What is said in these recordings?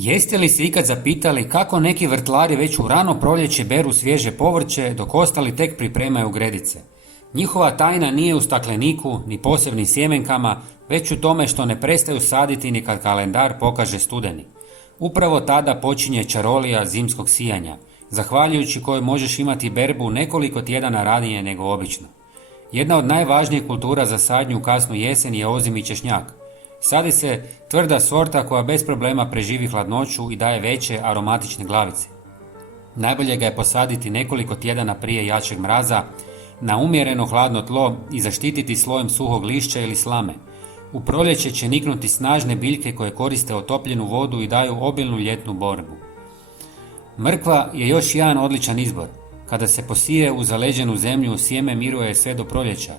Jeste li se ikad zapitali kako neki vrtlari već u rano proljeće beru svježe povrće, dok ostali tek pripremaju gredice? Njihova tajna nije u stakleniku, ni posebnim sjemenkama, već u tome što ne prestaju saditi ni kad kalendar pokaže studeni. Upravo tada počinje čarolija zimskog sijanja, zahvaljujući kojoj možeš imati berbu nekoliko tjedana ranije nego obično. Jedna od najvažnijih kultura za sadnju u kasnu jesen je ozimi češnjak. Sadi se tvrda sorta koja bez problema preživi hladnoću i daje veće aromatične glavice. Najbolje ga je posaditi nekoliko tjedana prije jačeg mraza na umjereno hladno tlo i zaštititi slojem suhog lišća ili slame. U proljeće će niknuti snažne biljke koje koriste otopljenu vodu i daju obilnu ljetnu borbu. Mrkva je još jedan odličan izbor. Kada se posije u zaleđenu zemlju, sjeme miruje sve do proljeća,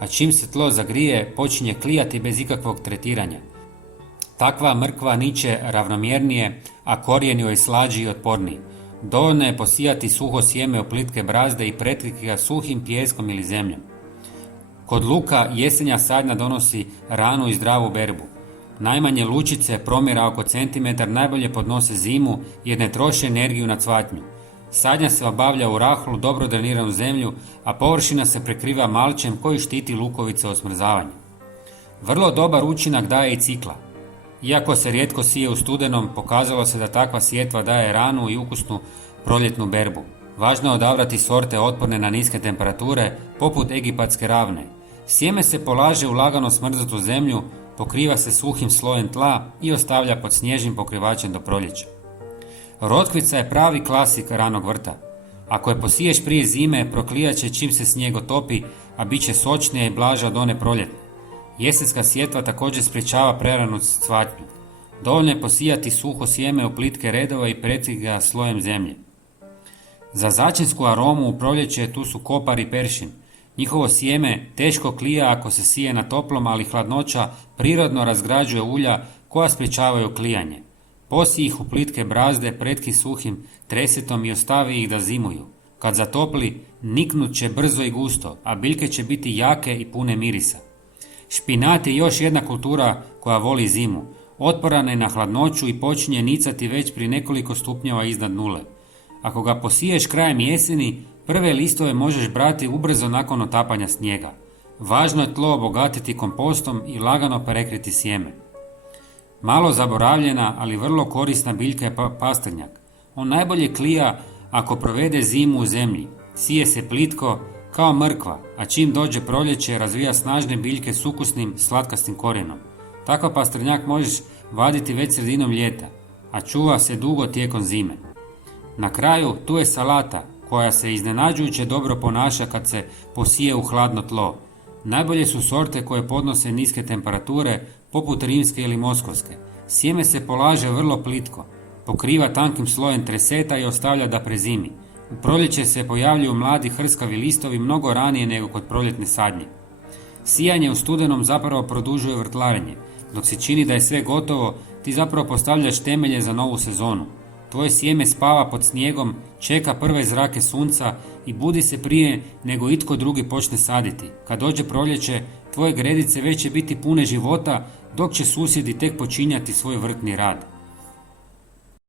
a čim se tlo zagrije, počinje klijati bez ikakvog tretiranja. Takva mrkva niče ravnomjernije, a korijen joj slađi i otporniji. Dovoljno je posijati suho sjeme u plitke brazde i prekriti ga suhim pijeskom ili zemljom. Kod luka jesenja sadnja donosi ranu i zdravu berbu. Najmanje lučice, promjera oko centimetar, najbolje podnose zimu jer ne troše energiju na cvatnju. Sadnja se obavlja u rahlu, dobro dreniranu zemlju, a površina se prekriva malčem koji štiti lukovice od smrzavanja. Vrlo dobar učinak daje i cikla. Iako se rijetko sije u studenom, pokazalo se da takva sjetva daje ranu i ukusnu proljetnu berbu. Važno je odabrati sorte otporne na niske temperature, poput egipatske ravne. Sjeme se polaže u lagano smrznutu zemlju, pokriva se suhim slojem tla i ostavlja pod snježnim pokrivačem do proljeća. Rotkvica je pravi klasik ranog vrta. Ako je posiješ prije zime, proklijat će čim se snijeg otopi, a bit će sočnija i blaža od one proljetne. Jesenska sjetva također sprječava preranu cvatnju. Dovoljno je posijati suho sjeme u plitke redove i prekriti ga slojem zemlje. Za začinsku aromu u proljeće tu su kopar i peršin. Njihovo sjeme teško klija ako se sije na toplom, ali hladnoća prirodno razgrađuje ulja koja sprječavaju klijanje. Posij ih u plitke brazde, pretki suhim tresetom i ostavi ih da zimuju. Kad zatopli, niknut će brzo i gusto, a biljke će biti jake i pune mirisa. Špinat je još jedna kultura koja voli zimu. Otporan je na hladnoću i počinje nicati već pri nekoliko stupnjeva iznad nule. Ako ga posiješ krajem jeseni, prve listove možeš brati ubrzo nakon otapanja snijega. Važno je tlo obogatiti kompostom i lagano prekriti sjeme. Malo zaboravljena, ali vrlo korisna biljka je pastrnjak. On najbolje klija ako provede zimu u zemlji. Sije se plitko kao mrkva, a čim dođe proljeće razvija snažne biljke s ukusnim, slatkastim korijenom. Takav pastrnjak možeš vaditi već sredinom ljeta, a čuva se dugo tijekom zime. Na kraju tu je salata, koja se iznenađujuće dobro ponaša kad se posije u hladno tlo. Najbolje su sorte koje podnose niske temperature, poput rimske ili moskovske. Sjeme se polaže vrlo plitko, pokriva tankim slojem treseta i ostavlja da prezimi. U proljeće se pojavljuju mladi hrskavi listovi mnogo ranije nego kod proljetne sadnje. Sijanje u studenom zapravo produžuje vrtlarenje. Dok se čini da je sve gotovo, ti zapravo postavljaš temelje za novu sezonu. Tvoje sjeme spava pod snijegom, čeka prve zrake sunca i budi se prije nego itko drugi počne saditi. Kad dođe proljeće, tvoje gredice već će biti pune života, dok će susjedi tek počinjati svoj vrtni rad.